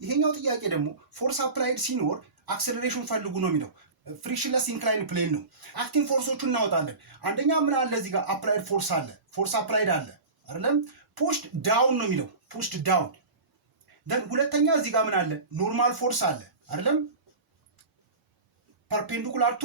ይሄኛው ጥያቄ ደግሞ ፎርስ አፕላይድ ሲኖር አክሰለሬሽን ፈልጉ ነው የሚለው። ፍሪክሽንለስ ኢንክላይን ፕሌን ነው። አክቲንግ ፎርሶቹን እናወጣለን። አንደኛ ምን አለ እዚህ ጋር አፕላይድ ፎርስ አለ፣ ፎርስ አፕላይድ አለ አይደለም። ፑሽድ ዳውን ነው የሚለው፣ ፑሽድ ዳውን። ደን ሁለተኛ እዚህ ጋር ምን አለ ኖርማል ፎርስ አለ አይደለም፣ ፐርፔንዲኩላር ቱ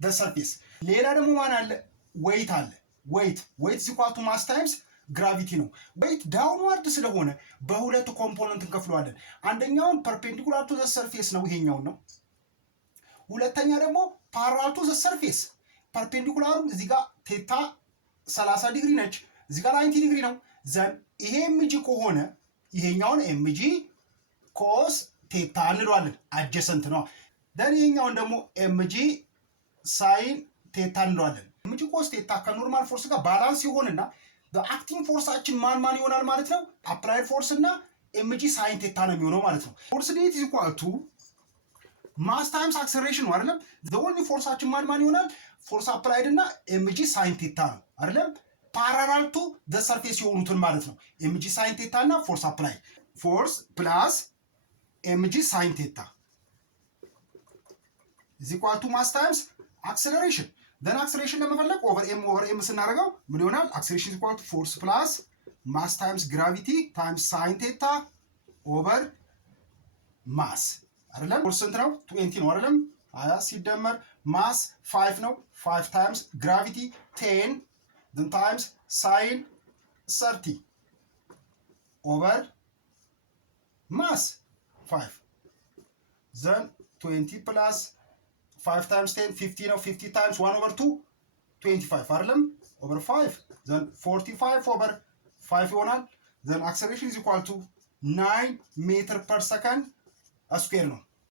ዘ ሰርፌስ። ሌላ ደግሞ ማን አለ ዌይት አለ። ዌይት ኢዝ ኢኳል ቱ ማስ ታይምስ ግራቪቲ ነው። ዌይት ዳውንዋርድ ስለሆነ በሁለት ኮምፖነንት እንከፍለዋለን። አንደኛውን ፐርፔንዲኩላር ቱ ዘ ሰርፌስ ነው፣ ይሄኛውን ነው። ሁለተኛ ደግሞ ፓራላል ቱ ዘ ሰርፌስ። ፐርፔንዲኩላሩ እዚህ ጋር ቴታ 30 ዲግሪ ነች፣ እዚህ ጋር 90 ዲግሪ ነው። ዘን ይሄ ኤምጂ ከሆነ ይሄኛውን ኤምጂ ኮስ ቴታ እንለዋለን፣ አጀሰንት ነው። ደን ይሄኛውን ደግሞ ኤምጂ ሳይን ቴታ እንለዋለን። ኤምጂ ኮስ ቴታ ከኖርማል ፎርስ ጋር ባላንስ ይሆንና በአክቲንግ ፎርሳችን ማን ይሆናል ማለት ነው? አፕላይድ ፎርስ እና ኤምጂ ሳይን ቴታ ነው የሚሆነው ማለት ነው። ፎርስ ዴት ኢዝ ኢኳል ቱ ማስ ታይምስ አክሰለሬሽን ነው አይደለም። ዘ ኦንሊ ፎርሳችን ማን ይሆናል? ፎርስ አፕላይድ እና ኤምጂ ሳይን ቴታ ነው አይደለም። ፓራላል ቱ ዘ ሰርፌስ የሆኑትን ማለት ነው። ኤምጂ ሳይን ቴታ እና ፎርስ አፕላይድ። ፎርስ ፕላስ ኤምጂ ሳይን ቴታ ኢዝ ኢኳል ቱ ማስ ታይምስ አክሰለሬሽን። ደን አክሰለሬሽን ለመፈለግ ኦቨር ኤም ስናደርገው ምን ይሆናል? አክሰለሬሽን ኢዝ ኢኳል ቱ ፎርስ ፕላስ ማስ ታይምስ ግራቪቲ ታይምስ ሳይን ቴታ ኦቨር ማስ አይደለም። ፎርስ ስንት ነው? 20 ነው አይደለም። 20 ሲደመር ማስ 5 ነው። 5 ታይምስ ግራቪቲ 10 then times sin 30 over mass 5 then 20 plus 5 times 10 50 ነው። 50 times 1 over 2 25 አይደለም over 5 then 45 over 5 ይሆናል። then acceleration is equal to 9 meter per second square ነው።